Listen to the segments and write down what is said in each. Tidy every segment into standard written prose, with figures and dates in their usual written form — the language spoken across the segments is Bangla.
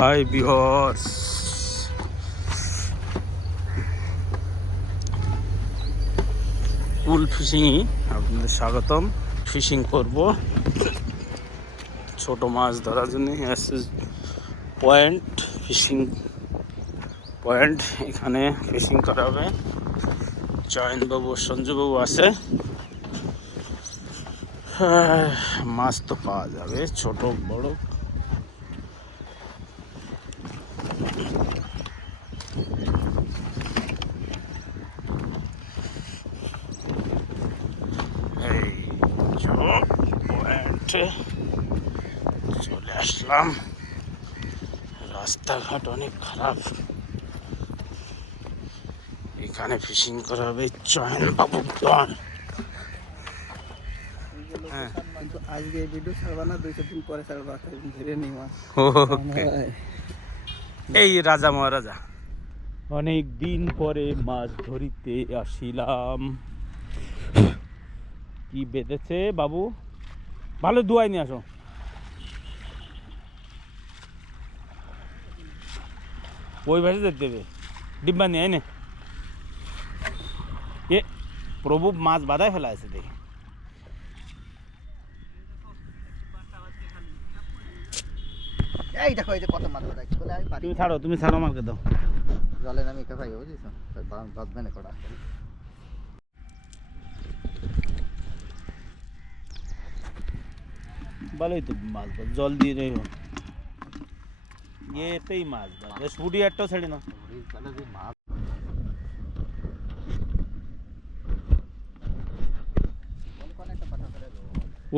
হাই ভিউয়ার্স, কুল ফিশিংয়ে আপনাদের স্বাগতম। ফিশিং করব ছোট মাছ ধরার জন্য। পয়েন্ট ফিশিং পয়েন্ট, এখানে ফিশিং করা হবে। চয়নবাবু, সঞ্জুবাবু আছে। মাছ তো পাওয়া যাবে, ছোট বড়। এই পয়েন্টে চলে আসলাম। রাস্তাঘাট অনেক খারাপ, এখানে ফিশিং করা হবে। চয়নবাবু ডন। আজকে ভিডিও ছাড়বা না, 2-4 দিন পরে ছাড়বা, ধরে নি মাছ। এই রাজা মহারাজা, অনেক দিন পরে মাছ ধরিতে আসিলাম। কি বেঁধেছে বাবু? ভালো দুয়াই নিয়ে আসো। ওই ভাষা যেতে দেবে, ডিব্বা নিয়ে আয় নে। এ প্রভু, মাছ বাধায় ফেলা আছে দেখি। এই দেখো, এই যে কত মাছ বাঁধা বলে আমি পারি। তুমি ছাড়ো আমাকে দাও। জলে নামি কে ভাই, বুঝিস বাঁধবে না কড়া। ভালোই তো মাছ বাদ, জল দিয়ে রই হোক। এতেই মাছ বাদ, ছুটি একটাও ছেড়ে না। মাছ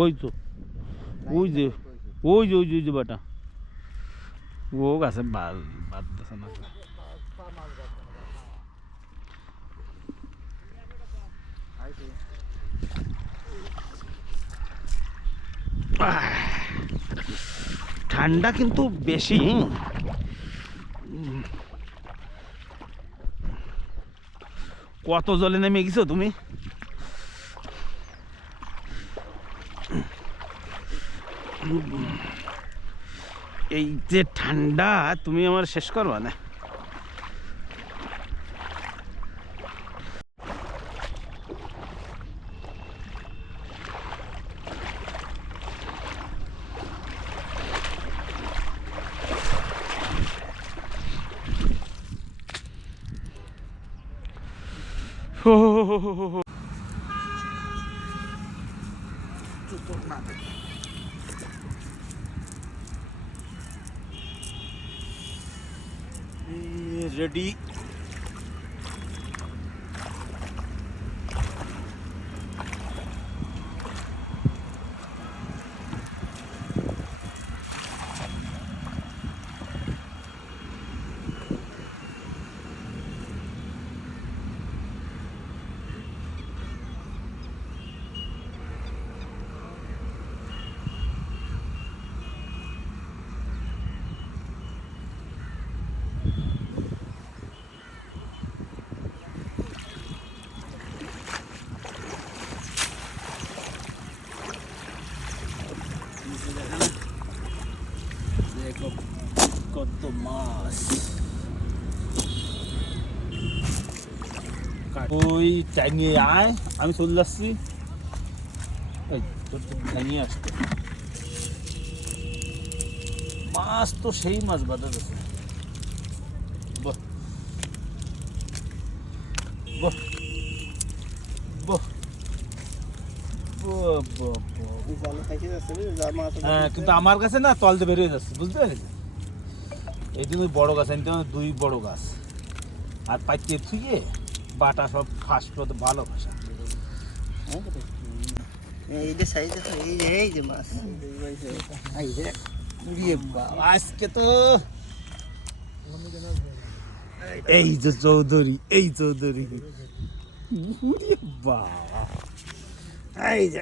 ওই তো, ওই যে ওই যে ওই যে ওই যে বাটা ও গাছে বাঁধতেছে না। ঠান্ডা কিন্তু বেশি। কত জলে নেমে গেছো তুমি? এই যে ঠান্ডা, তুমি আমার শেষ করবা না। রেডি। দেখো কত মাছ। ওই চাই নিয়ে আয়, আমি চলে যাচ্ছি। নিয়ে আসতে মাছ তো সেই মাছ বাঁধা গেছে। বাহ বাহ বাহ, হ্যাঁ, কিন্তু আমার কাছে না তল দিয়ে বেরিয়ে যাচ্ছে, বুঝতে পেরেছি। এই জন্য বড় গাছ আনতে হবে, 2 বড় গাছ আর পাইতে থুয়ে বাটা সব ফাঁস করতে ভালো ভাষা। আজকে তো এই যে চৌধুরী, এই চৌধুরী, বাবা, এই যে